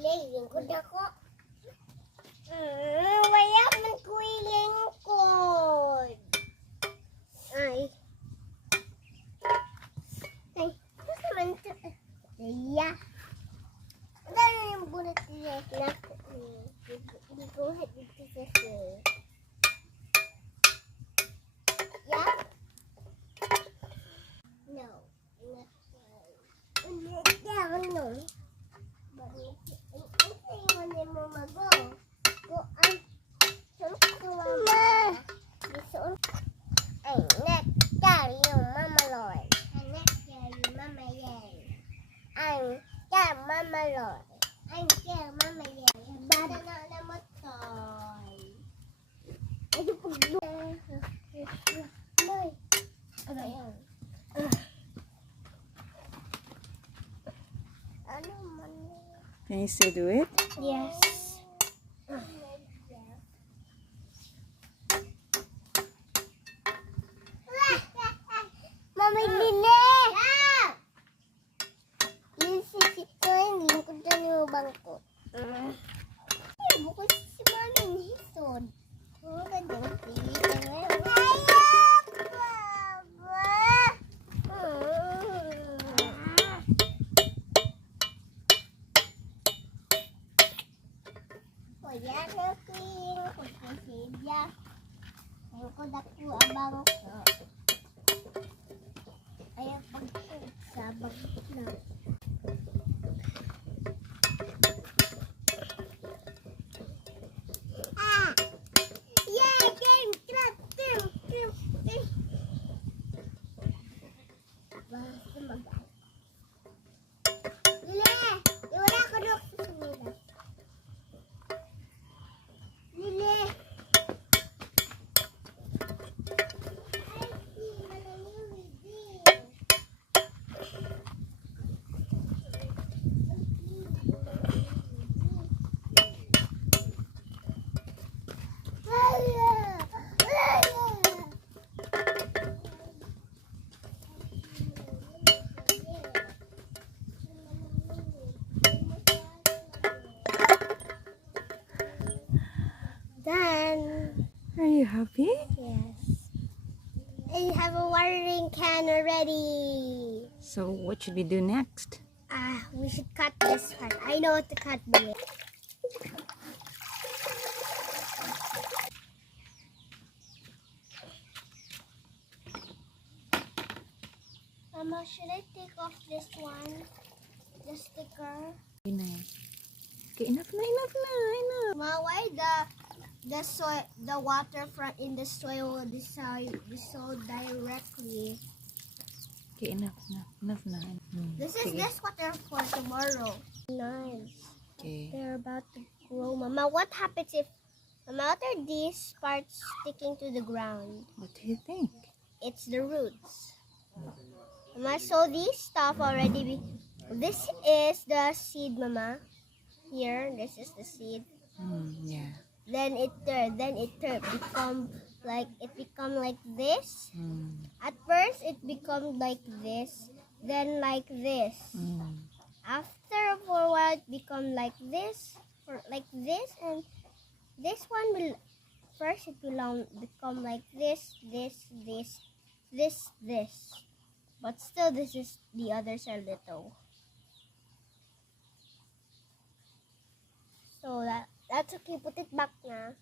Lingkod ako. Wala man ko'y lingkod. Ay. Ay, ano naman ito? Iya. Ano yung bulat niya? Hindi ko dito sa sir. Yeah? No. No. Mama Lord. I'm scared, Mama Lord. Bata na namatay. Ito po. Ano man? Can you still do it? Yes. Mama Lili! Bangko. Bukan si Mami Hisod. Oh, gandang pilihan ngayon. Kuya na king, kuya ayun ko dako ang bangko. Ayaw pagsabag na. Done. Are you happy? Yes. I have a watering can already. So what should we do next? We should cut this part. I know what to cut with. Mama, should I take off this one? The sticker? Okay, enough na. Mama, why the waterfront in the soil dissolve directly? Okay, enough na. This is this water for tomorrow. Nice. Okay. They're about to grow. Mama, what happens if what are these parts sticking to the ground? What do you think? It's the roots. Mama, so these stuff already this is the seed, Mama. Here, this is the seed. Yeah. Then it become like this. At first it become like this, then like this. After for a while it become like this, or like this, and this one will first it will become like this, this. But still this is the others are little. So that's okay. Put it back na.